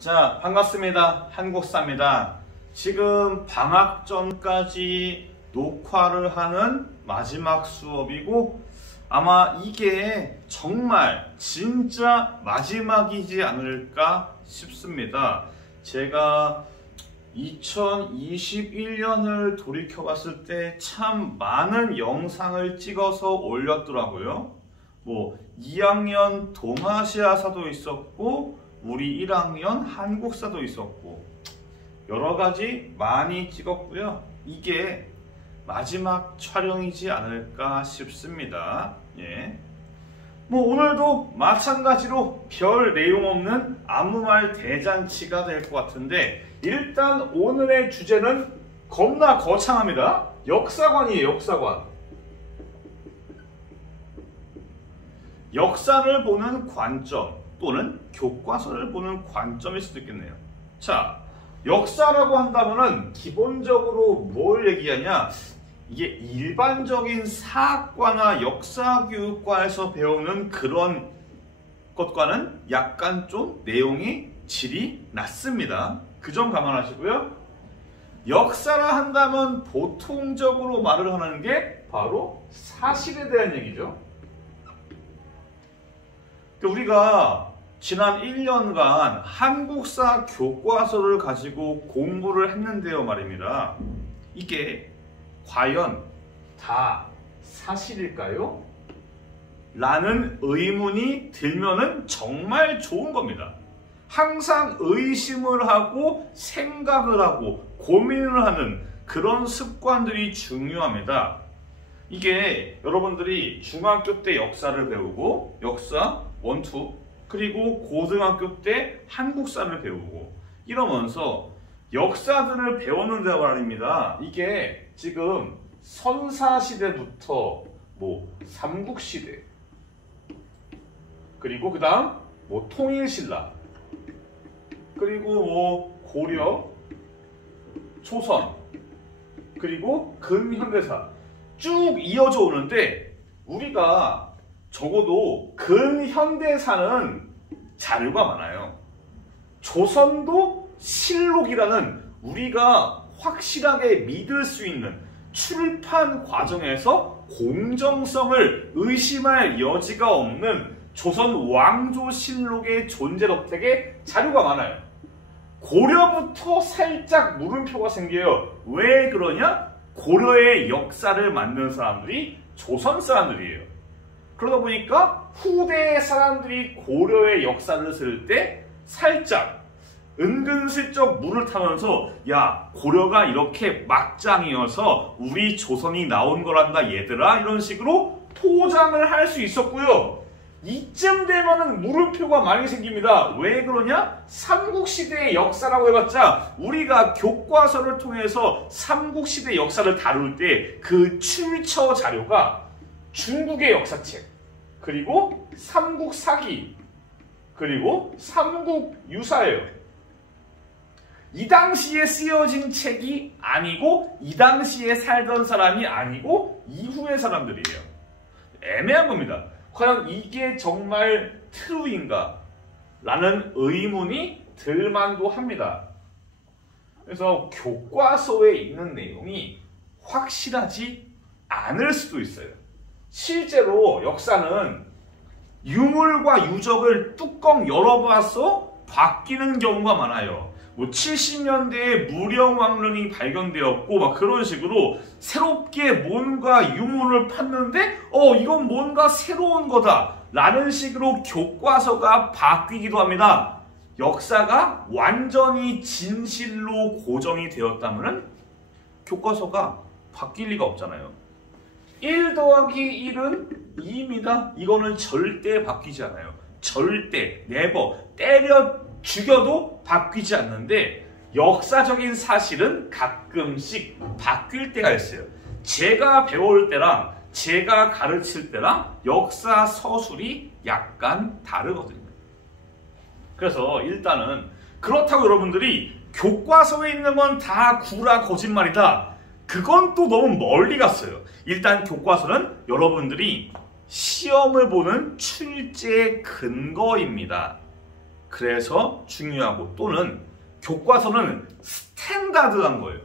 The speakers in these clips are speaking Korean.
자, 반갑습니다. 한국사입니다. 지금 방학 전까지 녹화를 하는 마지막 수업이고 아마 이게 정말 진짜 마지막이지 않을까 싶습니다. 제가 2021년을 돌이켜 봤을 때 참 많은 영상을 찍어서 올렸더라고요. 2학년 동아시아사도 있었고 우리 1학년 한국사도 있었고 여러가지 많이 찍었고요. 이게 마지막 촬영이지 않을까 싶습니다. 예. 오늘도 마찬가지로 별 내용 없는 아무 말 대잔치가 될 것 같은데 일단 오늘의 주제는 겁나 거창합니다. 역사관이에요. 역사관. 역사를 보는 관점 또는 교과서를 보는 관점일 수도 있겠네요. 자, 역사라고 한다면은 기본적으로 뭘 얘기하냐? 이게 일반적인 사학과나 역사교육과에서 배우는 그런 것과는 약간 좀 내용이 질이 낮습니다. 그 점 감안하시고요. 역사라 한다면 보통적으로 말을 하는 게 바로 사실에 대한 얘기죠. 우리가 지난 1년간 한국사 교과서를 가지고 공부를 했는데요 말입니다. 이게 과연 다 사실일까요? 라는 의문이 들면은 정말 좋은 겁니다. 항상 의심을 하고 생각을 하고 고민을 하는 그런 습관들이 중요합니다. 이게 여러분들이 중학교 때 역사를 배우고 역사 1, 2 그리고 고등학교 때 한국사를 배우고 이러면서 역사들을 배웠는데 말입니다. 이게 지금 선사시대부터 삼국시대 그리고 그 다음 통일신라 그리고 고려 조선 그리고 근현대사 쭉 이어져 오는데 우리가 적어도 근현대사는 자료가 많아요. 조선도 실록이라는 우리가 확실하게 믿을 수 있는 출판 과정에서 공정성을 의심할 여지가 없는 조선 왕조실록의 존재 덕택에 자료가 많아요. 고려부터 살짝 물음표가 생겨요. 왜 그러냐? 고려의 역사를 만든 사람들이 조선 사람들이에요. 그러다 보니까 후대 사람들이 고려의 역사를 쓸 때 살짝 은근슬쩍 물을 타면서 야, 고려가 이렇게 막장이어서 우리 조선이 나온 거란다 얘들아 이런 식으로 포장을 할 수 있었고요. 이쯤 되면은 물음표가 많이 생깁니다. 왜 그러냐? 삼국시대의 역사라고 해봤자 우리가 교과서를 통해서 삼국시대 역사를 다룰 때 그 출처 자료가 중국의 역사책 그리고 삼국사기 그리고 삼국유사예요. 이 당시에 쓰여진 책이 아니고 이 당시에 살던 사람이 아니고 이후의 사람들이에요. 애매한 겁니다. 과연 이게 정말 트루인가? 라는 의문이 들만도 합니다. 그래서 교과서에 있는 내용이 확실하지 않을 수도 있어요. 실제로 역사는 유물과 유적을 뚜껑 열어봐서 바뀌는 경우가 많아요. 70년대에 무령왕릉이 발견되었고 그런 식으로 새롭게 뭔가 유물을 팠는데 이건 뭔가 새로운 거다 라는 식으로 교과서가 바뀌기도 합니다. 역사가 완전히 진실로 고정이 되었다면 교과서가 바뀔 리가 없잖아요. 1 더하기 1은 2입니다. 이거는 절대 바뀌지 않아요. 절대, 네버, 때려 죽여도 바뀌지 않는데 역사적인 사실은 가끔씩 바뀔 때가 있어요. 제가 배울 때랑 제가 가르칠 때랑 역사 서술이 약간 다르거든요. 그래서 일단은 그렇다고 여러분들이 교과서에 있는 건 다 구라 거짓말이다. 그건 또 너무 멀리 갔어요. 일단 교과서는 여러분들이 시험을 보는 출제 근거입니다. 그래서 중요하고 또는 교과서는 스탠다드한 거예요.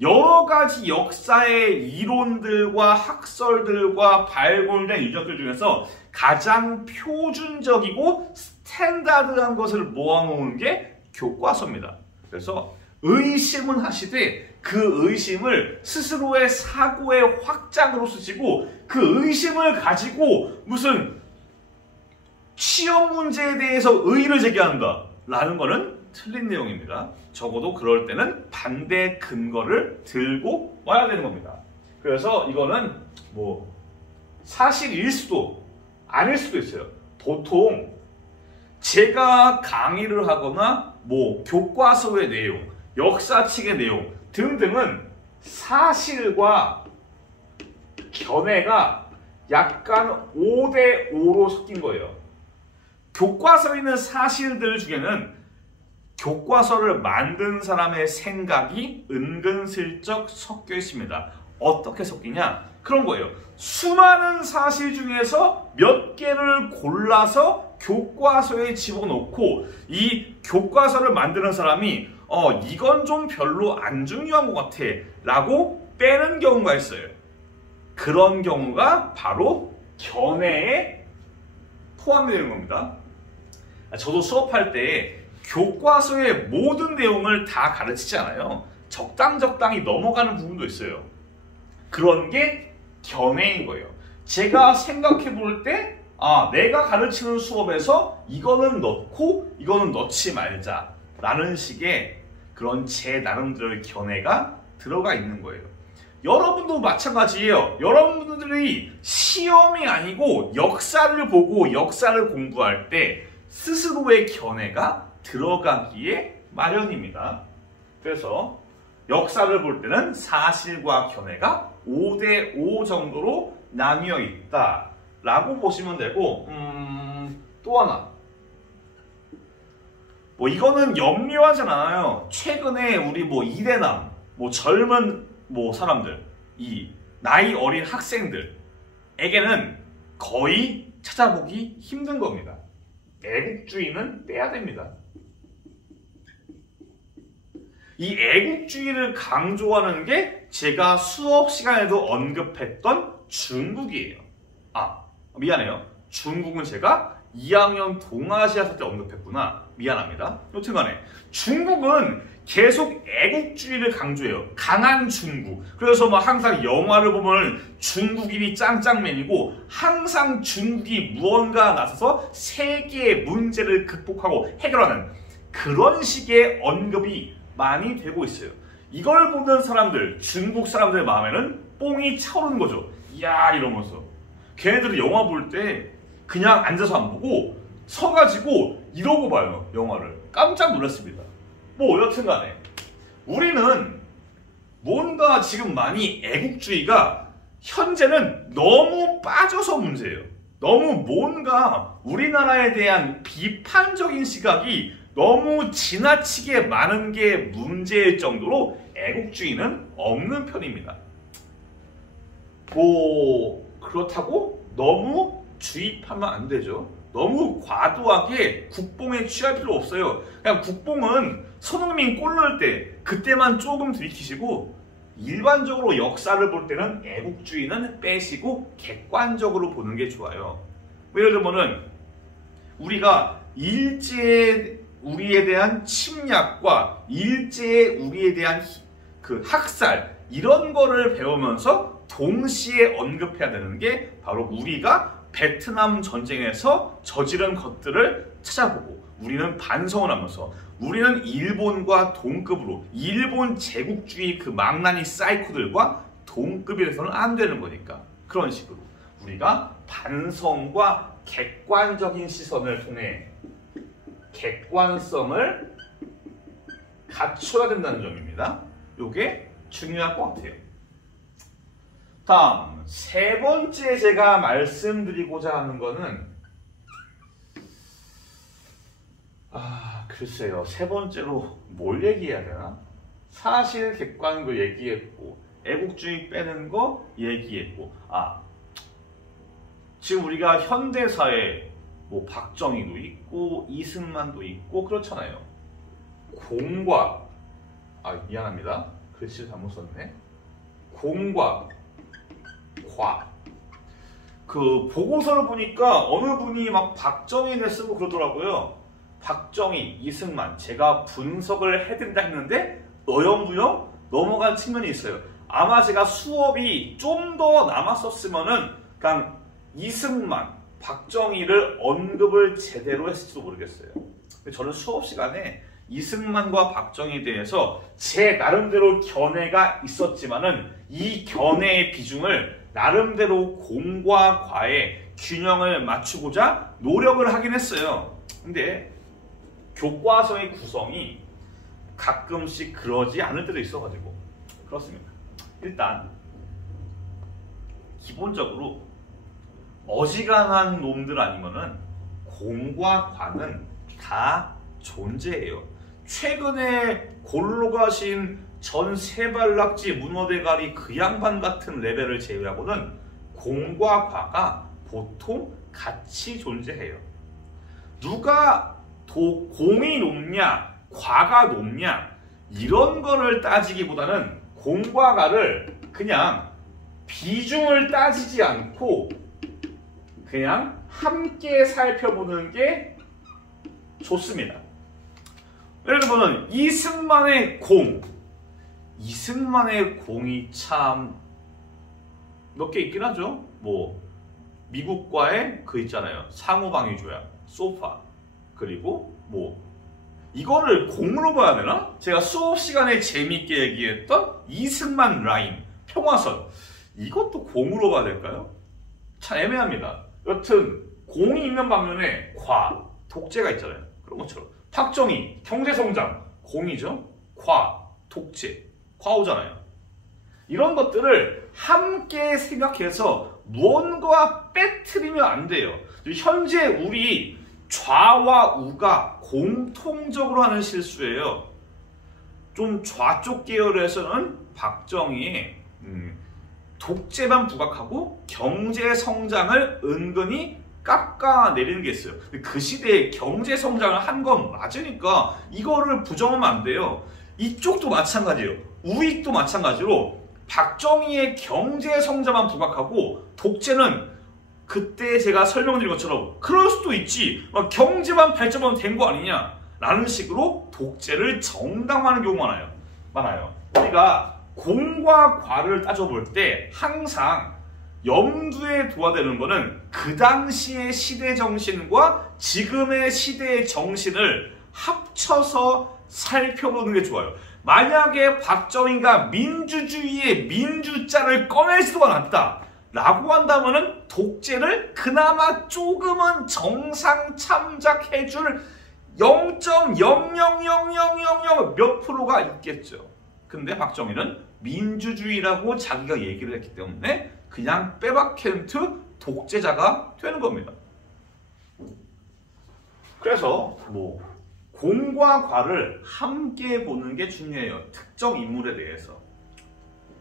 여러 가지 역사의 이론들과 학설들과 발굴된 유적들 중에서 가장 표준적이고 스탠다드한 것을 모아놓은 게 교과서입니다. 그래서 의심은 하시되 그 의심을 스스로의 사고의 확장으로 쓰시고 그 의심을 가지고 무슨 시험 문제에 대해서 의의를 제기한다 라는 거는 틀린 내용입니다. 적어도 그럴 때는 반대 근거를 들고 와야 되는 겁니다. 그래서 이거는 뭐 사실일 수도 아닐 수도 있어요. 보통 제가 강의를 하거나 뭐 교과서의 내용, 역사책의 내용 등등은 사실과 견해가 약간 5대5로 섞인 거예요. 교과서에 있는 사실들 중에는 교과서를 만든 사람의 생각이 은근슬쩍 섞여 있습니다. 어떻게 섞이냐? 그런 거예요. 수많은 사실 중에서 몇 개를 골라서 교과서에 집어넣고 이 교과서를 만드는 사람이 이건 좀 별로 안 중요한 것 같아 라고 빼는 경우가 있어요. 그런 경우가 바로 견해에 포함되는 겁니다. 저도 수업할 때 교과서의 모든 내용을 다 가르치지 않아요. 적당히 넘어가는 부분도 있어요. 그런 게 견해인 거예요. 제가 생각해 볼 때 내가 가르치는 수업에서 이거는 넣고 이거는 넣지 말자 라는 식의 그런 제 나름대로의 견해가 들어가 있는 거예요. 여러분도 마찬가지예요. 여러분들이 시험이 아니고 역사를 보고 역사를 공부할 때 스스로의 견해가 들어가기에 마련입니다. 그래서 역사를 볼 때는 사실과 견해가 5대5 정도로 나뉘어 있다 라고 보시면 되고 또 하나 뭐 이거는 염려하진 않아요. 최근에 우리 뭐 이대남 젊은 사람들 이 나이 어린 학생들에게는 거의 찾아보기 힘든 겁니다. 애국주의는 빼야 됩니다. 이 애국주의를 강조하는 게 제가 수업 시간에도 언급했던 중국이에요. 미안해요. 중국은 제가 2학년 동아시아사 때 언급했구나. 미안합니다. 여튼간에 중국은 계속 애국주의를 강조해요. 강한 중국. 그래서 항상 영화를 보면 중국인이 짱짱맨이고 항상 중국이 무언가 나서서 세계의 문제를 극복하고 해결하는 그런 식의 언급이 많이 되고 있어요. 이걸 보는 사람들, 중국 사람들의 마음에는 뽕이 차오르는 거죠. 이야 이러면서. 걔네들은 영화 볼 때 그냥 앉아서 안 보고 서가지고 이러고 봐요. 영화를. 깜짝 놀랐습니다. 여튼간에 우리는 뭔가 지금 많이 애국주의가 현재는 너무 빠져서 문제예요. 너무 뭔가 우리나라에 대한 비판적인 시각이 너무 지나치게 많은 게 문제일 정도로 애국주의는 없는 편입니다. 그렇다고 너무 주입하면 안 되죠. 너무 과도하게 국뽕에 취할 필요 없어요. 그냥 국뽕은 손흥민 골 넣을 때 그때만 조금 들이키시고 일반적으로 역사를 볼 때는 애국주의는 빼시고 객관적으로 보는 게 좋아요. 예를 들면은 우리가 일제의 우리에 대한 침략과 일제의 우리에 대한 그 학살 이런 거를 배우면서 동시에 언급해야 되는 게 바로 우리가 베트남 전쟁에서 저지른 것들을 찾아보고 우리는 반성을 하면서 우리는 일본과 동급으로 일본 제국주의 그 망나니 사이코들과 동급이라서는 안 되는 거니까 그런 식으로 우리가 반성과 객관적인 시선을 통해 객관성을 갖춰야 된다는 점입니다. 이게 중요할 것 같아요. 다음 세 번째 제가 말씀드리고자 하는 거는 글쎄요. 세 번째로 뭘 얘기해야 되나? 사실 객관거 얘기했고 애국주의 빼는 거 얘기했고 지금 우리가 현대사회 뭐 박정희도 있고 이승만도 있고 그렇잖아요. 공과 미안합니다. 글씨를 잘못 썼네. 공과 과. 그 보고서를 보니까 어느 분이 막 박정희를 쓰고 그러더라고요. 박정희, 이승만 제가 분석을 해드린다 했는데 어영부영 넘어간 측면이 있어요. 아마 제가 수업이 좀 더 남았었으면은 그냥 이승만, 박정희를 언급을 제대로 했을지도 모르겠어요. 저는 수업 시간에 이승만과 박정희에 대해서 제 나름대로 견해가 있었지만은 이 견해의 비중을 나름대로 공과 과의 균형을 맞추고자 노력을 하긴 했어요. 근데 교과서의 구성이 가끔씩 그러지 않을 때도 있어가지고 그렇습니다. 일단 기본적으로 어지간한 놈들 아니면은 공과 과는 다 존재해요. 최근에 골로 가신 전 세발낙지 문어대가리 그 양반 같은 레벨을 제외하고는 공과 과가 보통 같이 존재해요. 누가 공이 높냐 과가 높냐 이런 거를 따지기보다는 공과 과를 그냥 비중을 따지지 않고 그냥 함께 살펴보는 게 좋습니다. 예를 들면 이승만의 공, 이승만의 공이 참 몇 개 있긴 하죠. 뭐 미국과의 그 있잖아요. 상호방위조약, 소파, 그리고 뭐 이거를 공으로 봐야 되나? 제가 수업 시간에 재밌게 얘기했던 이승만 라인, 평화선 이것도 공으로 봐야 될까요? 참 애매합니다. 여튼 공이 있는 반면에 과, 독재가 있잖아요. 그런 것처럼 박정희, 경제성장, 공이죠. 과, 독재, 과오잖아요. 이런 것들을 함께 생각해서 무언가 빼트리면 안 돼요. 현재 우리 좌와 우가 공통적으로 하는 실수예요. 좀 좌쪽 계열에서는 박정희의 독재만 부각하고 경제 성장을 은근히 깎아내리는 게 있어요. 그 시대에 경제 성장을 한 건 맞으니까 이거를 부정하면 안 돼요. 이쪽도 마찬가지예요. 우익도 마찬가지로 박정희의 경제 성장만 부각하고 독재는 그때 제가 설명드린 것처럼 그럴 수도 있지. 경제만 발전하면 된 거 아니냐 라는 식으로 독재를 정당화하는 경우가 많아요. 우리가 공과 과를 따져볼 때 항상 염두에 둬야 되는 거는 그 당시의 시대 정신과 지금의 시대의 정신을 합쳐서 살펴보는 게 좋아요. 만약에 박정희가 민주주의의 민주자를 꺼내지도 않았다 라고 한다면은 독재를 그나마 조금은 정상 참작해줄 0.000000 몇 프로가 있겠죠. 근데 박정희는 민주주의라고 자기가 얘기를 했기 때문에 그냥 빼박캔트 독재자가 되는 겁니다. 그래서 뭐 공과 과를 함께 보는 게 중요해요. 특정 인물에 대해서.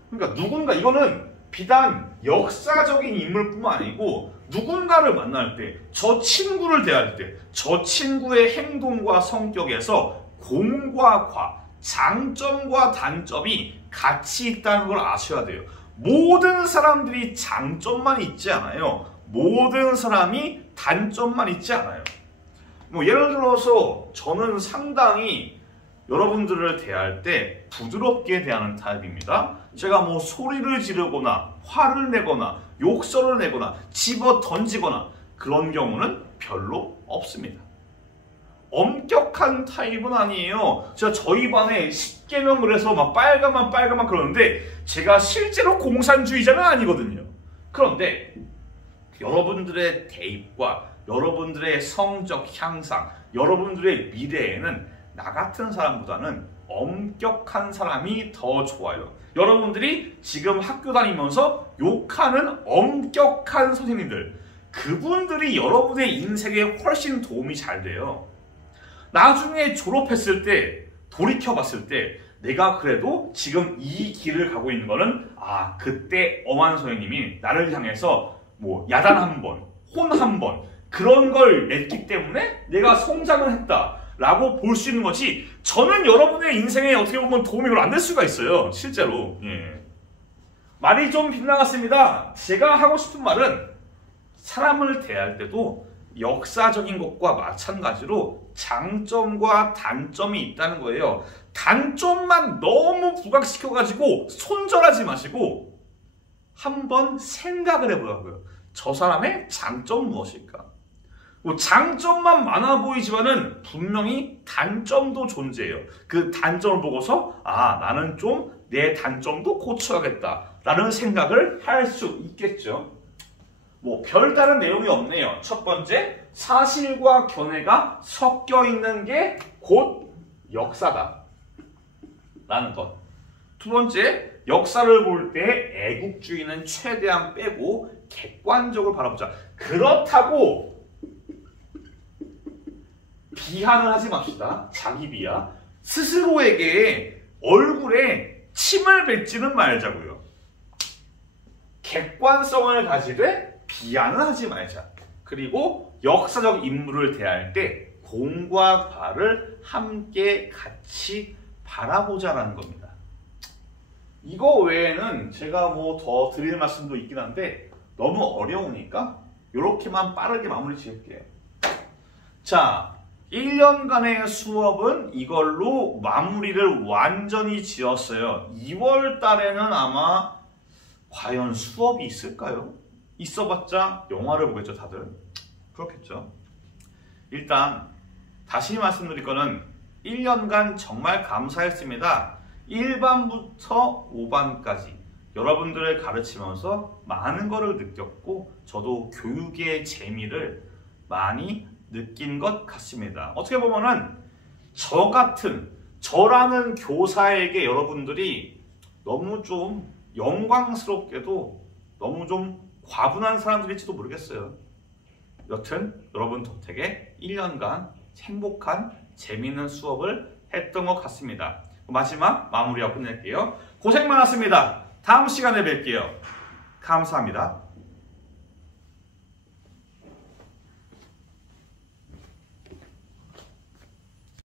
그러니까 누군가 이거는 비단 역사적인 인물뿐만 아니고 누군가를 만날 때, 저 친구를 대할 때, 저 친구의 행동과 성격에서 공과 과, 장점과 단점이 같이 있다는 걸 아셔야 돼요. 모든 사람들이 장점만 있지 않아요. 모든 사람이 단점만 있지 않아요. 뭐 예를 들어서 저는 상당히 여러분들을 대할 때 부드럽게 대하는 타입입니다. 제가 뭐 소리를 지르거나 화를 내거나 욕설을 내거나 집어 던지거나 그런 경우는 별로 없습니다. 엄격한 타입은 아니에요. 제가 저희 반에 10개명을 해서 막 빨간만 그러는데 제가 실제로 공산주의자는 아니거든요. 그런데 여러분들의 대입과 여러분들의 성적 향상, 여러분들의 미래에는 나 같은 사람보다는 엄격한 사람이 더 좋아요. 여러분들이 지금 학교 다니면서 욕하는 엄격한 선생님들, 그분들이 여러분의 인생에 훨씬 도움이 잘 돼요. 나중에 졸업했을 때, 돌이켜봤을 때 내가 그래도 지금 이 길을 가고 있는 거는 그때 엄한 선생님이 나를 향해서 뭐 야단 한 번, 혼 한 번, 그런 걸 냈기 때문에 내가 성장을 했다라고 볼 수 있는 거지. 저는 여러분의 인생에 어떻게 보면 도움이 별로 안 될 수가 있어요. 실제로. 예. 말이 좀 빗나갔습니다. 제가 하고 싶은 말은 사람을 대할 때도 역사적인 것과 마찬가지로 장점과 단점이 있다는 거예요. 단점만 너무 부각시켜가지고 손절하지 마시고 한번 생각을 해보라고요. 저 사람의 장점 무엇일까? 뭐 장점만 많아 보이지만은 분명히 단점도 존재해요. 그 단점을 보고서 나는 좀 내 단점도 고쳐야겠다라는 생각을 할 수 있겠죠. 뭐 별다른 내용이 없네요. 첫 번째, 사실과 견해가 섞여 있는 게 곧 역사다 라는 것. 두 번째, 역사를 볼 때 애국주의는 최대한 빼고 객관적으로 바라보자. 그렇다고 비하는 하지 맙시다. 자기 비하. 스스로에게 얼굴에 침을 뱉지는 말자고요. 객관성을 가지되 비하는 하지 말자. 그리고 역사적 인물을 대할 때 공과 과를 함께 같이 바라보자라는 겁니다. 이거 외에는 제가 뭐 더 드릴 말씀도 있긴 한데 너무 어려우니까 이렇게만 빠르게 마무리 지을게요. 자, 1년간의 수업은 이걸로 마무리를 완전히 지었어요. 2월 달에는 아마 과연 수업이 있을까요? 있어봤자 영화를 보겠죠, 다들. 그렇겠죠. 일단 다시 말씀드릴 거는 1년간 정말 감사했습니다. 1반부터 5반까지 여러분들을 가르치면서 많은 거를 느꼈고 저도 교육의 재미를 많이 느낀 것 같습니다. 어떻게 보면은 저라는 교사에게 여러분들이 너무 좀 영광스럽게도 너무 좀 과분한 사람들일지도 모르겠어요. 여튼 여러분 덕택에 1년간 행복한 재미있는 수업을 했던 것 같습니다. 마지막 마무리하고 끝낼게요. 고생 많았습니다. 다음 시간에 뵐게요. 감사합니다.